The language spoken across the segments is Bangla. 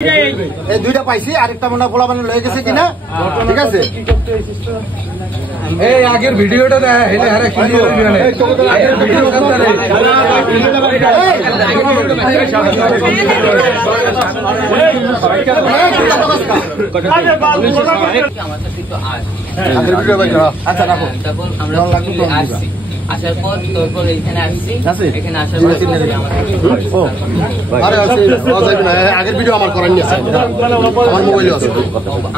এই দুইটা পাইছি আরেকটা মনে পোলা মানে লয়ে গেছে কিনা ঠিক আছে এই আগের ভিডিওটা দেখ এটা আরে কি ভিডিও নেই আগের ভিডিও কথা নেই আগের ভিডিও ভাই আচ্ছা রাখো তখন আমরা আসছি আসার পর তারপর এখানে আসছি এখানে আসার পর ও আরে আছে আগের ভিডিও আমার করার নিয়ে আছে আমার মোবাইলে আছে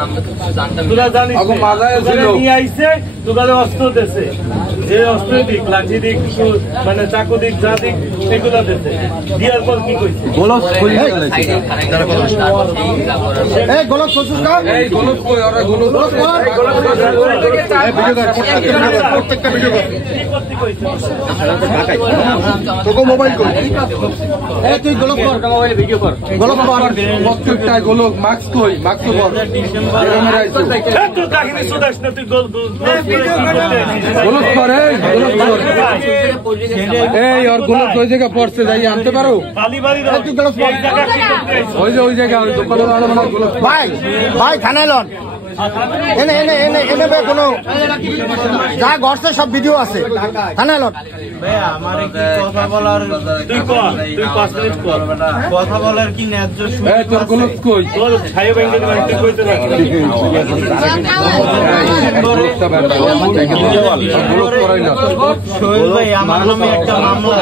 আমরা তো জানতাম তোরা জানিস আগো মাথায় ছিল নিয়ে আইছে তোদের অস্ত্র দেশে যে অস্ত্র দিক লাঠি দিক মানে চাকু দিক যা দিক সেগুলো দেশে দিয়ার পর কি কইছে গোলক খুলি সাইডে খারাপ এই গোলক সুসুকা এই গোলক কই ওরা গোলক এই ভিডিও কর প্রত্যেকটা ভিডিও কর তোকে মোবাইল কর এই তুই গোলক কর মোবাইলে ভিডিও কর গোলক কর প্রত্যেকটা গোলক মাস্ক কই মাস্ক কর ক্যামেরা আইছো তুই কাহিনী শুনাস না তুই গোলক করে গোলক কর এই আর গোলক ওই জায়গা পড়ছে যাই আনতে পারো কালীবাড়ি তুই গোলক কর ওই জায়গা দোকানে আলো গোলক ভাই ভাই থানায় লন এনে এনে এনে এনে বে কোনো যা ঘটছে সব ভিডিও আছে থানায় লন আমার কি কথা বলার তুই কর তুই 5 মিনিট কর কথা বলার কি ন্যায্য এই তোর গোলক কই তোর ছাই ব্যাংকে তুই কইতে না গোলক করাই না সোহেল ভাই আমার নামে একটা মামলা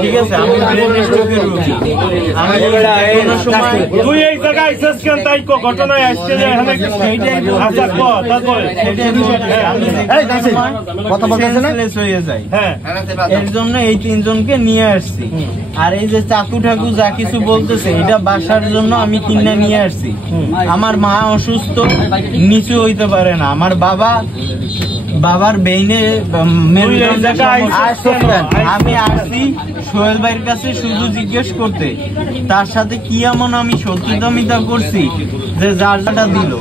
ঠিক আছে আমি ব্রেন স্ট্রোকের রোগী আমি কোনো সময় তুই এই জায়গায় আইছিস কেন তাই ঘটনায় আসছে যে এখানে আচ্ছা কর তারপরে এই নাসি কথা বলতেছ না হয়ে যায় হ্যাঁ এর জন্য এই তিনজনকে নিয়ে আসছি আর এই যে চাকু ঠাকু যা কিছু বলতেছে এটা বাসার জন্য আমি কিনে নিয়ে আসছি আমার মা অসুস্থ নিচু হইতে পারে না আমার বাবার বেইনে আমি আসছি সোহেল ভাইয়ের কাছে শুধু জিজ্ঞেস করতে তার সাথে কি এমন আমি সত্যিতা করছি যে যার যাটা দিল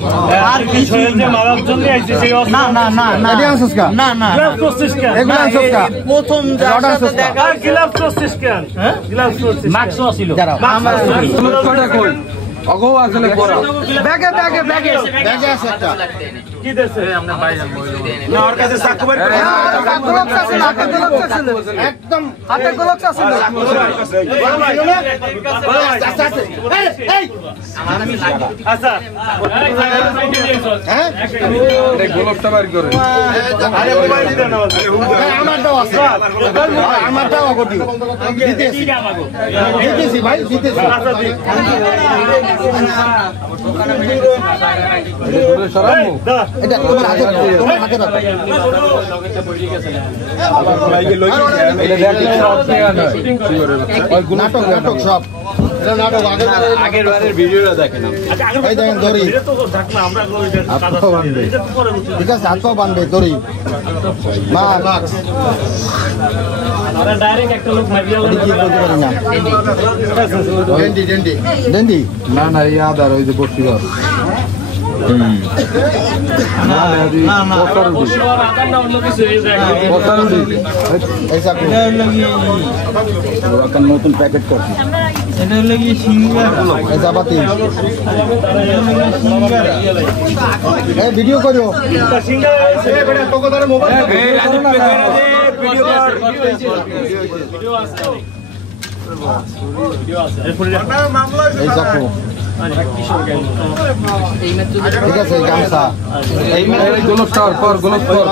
আর কিছু মারার জন্য আইছে সেই না না না না এডি আনছস কা না না গ্লাভ করছিস কেন এগুলো আনছস কা প্রথম যার সাথে দেখা আর গ্লাভ করছিস কেন হ্যাঁ গ্লাভ করছিস মাস্ক ছিল আমার গোলক কটা কই অগো আসলে পড়া ব্যাগে আছে একটা কি দেশে আমরা বাইরে না ওর কাছে চাকু বের করে গোলক আছে না গোলক আছে একদম হাতে গোলক আছে না এই আচ্ছা হ্যাঁ এই গোলকটা বাড়ি করে আরে মোবাইল দেন আমারটাও আছে আমারটাও গটি দিতেছি ভাই দিতেছি আচ্ছা দিক সরামু দা এটা তোমার হাতে রাখো এটা দেখি অর্থেয়া নয় ওই নাটক নাটক সব এটা নাটক আগের বারের ভিডিওটা দেখেন এই দেখেন দড়ি এটা তো ঢাকনা আমরা হাতও বাঁধবে ঠিক আছে হাতও বাঁধবে দড়ি মা মাক্স আরে ডাইরেক্ট একটা লোক মারিয়া কি বলতে পারি না ডেন্ডি ডেন্ডি ডেন্ডি না না এই আদার ওই যে বসিবার না না এই চাকু নতুন প্যাকেট করছি এটা হলো কি সিঙ্গারা এই জাবাতি এই ভিডিও করো এই চাকু ঠিক আছে গামছা এই গোলক স্টার কর গোলক কর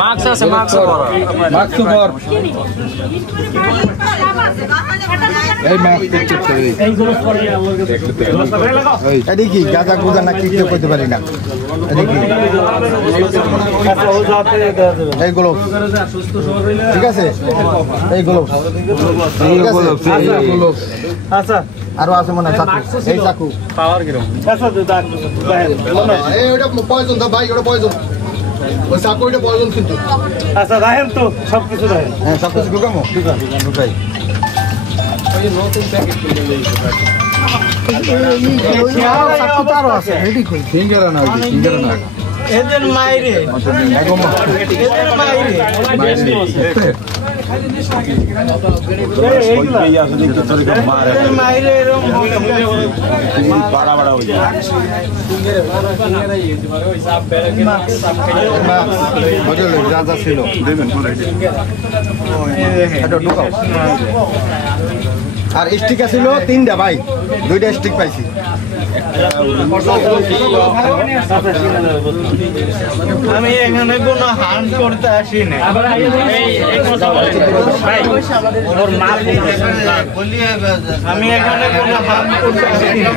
মাস্ক আছে মাস্ক মাস্ক কর এই মাস্ক দেখতে এই এদিকে কি গাঁজা গুজা না কি কেউ করতে পারি না এদিকে এইগুলো ঠিক আছে এইগুলো ঠিক আছে গোলক আচ্ছা আরো আছে মনে হয় চাকু এই চাকু পাওয়ার কিরকম আচ্ছা দাদা এই ওটা পয়জন দা ভাই ওটা পয়জন ওই চাকু ওটা পয়জন কিন্তু আচ্ছা রাহেন তো সবকিছু রাহেন হ্যাঁ সব কিছু ঢুকামো ঢুকাই সিঙ্গারা না সিঙ্গারা না এদের মাইরে এদের মাইরে মাইরে এরকম যা যা ছিল দেবেন আর স্টিক ছিল 3টা ভাই, 2টা স্টিক পাইছি। আমি এখানে কোনো হার্ম করতে আসি না। আমি এখানে কোনো হার্ম করতে আসি না।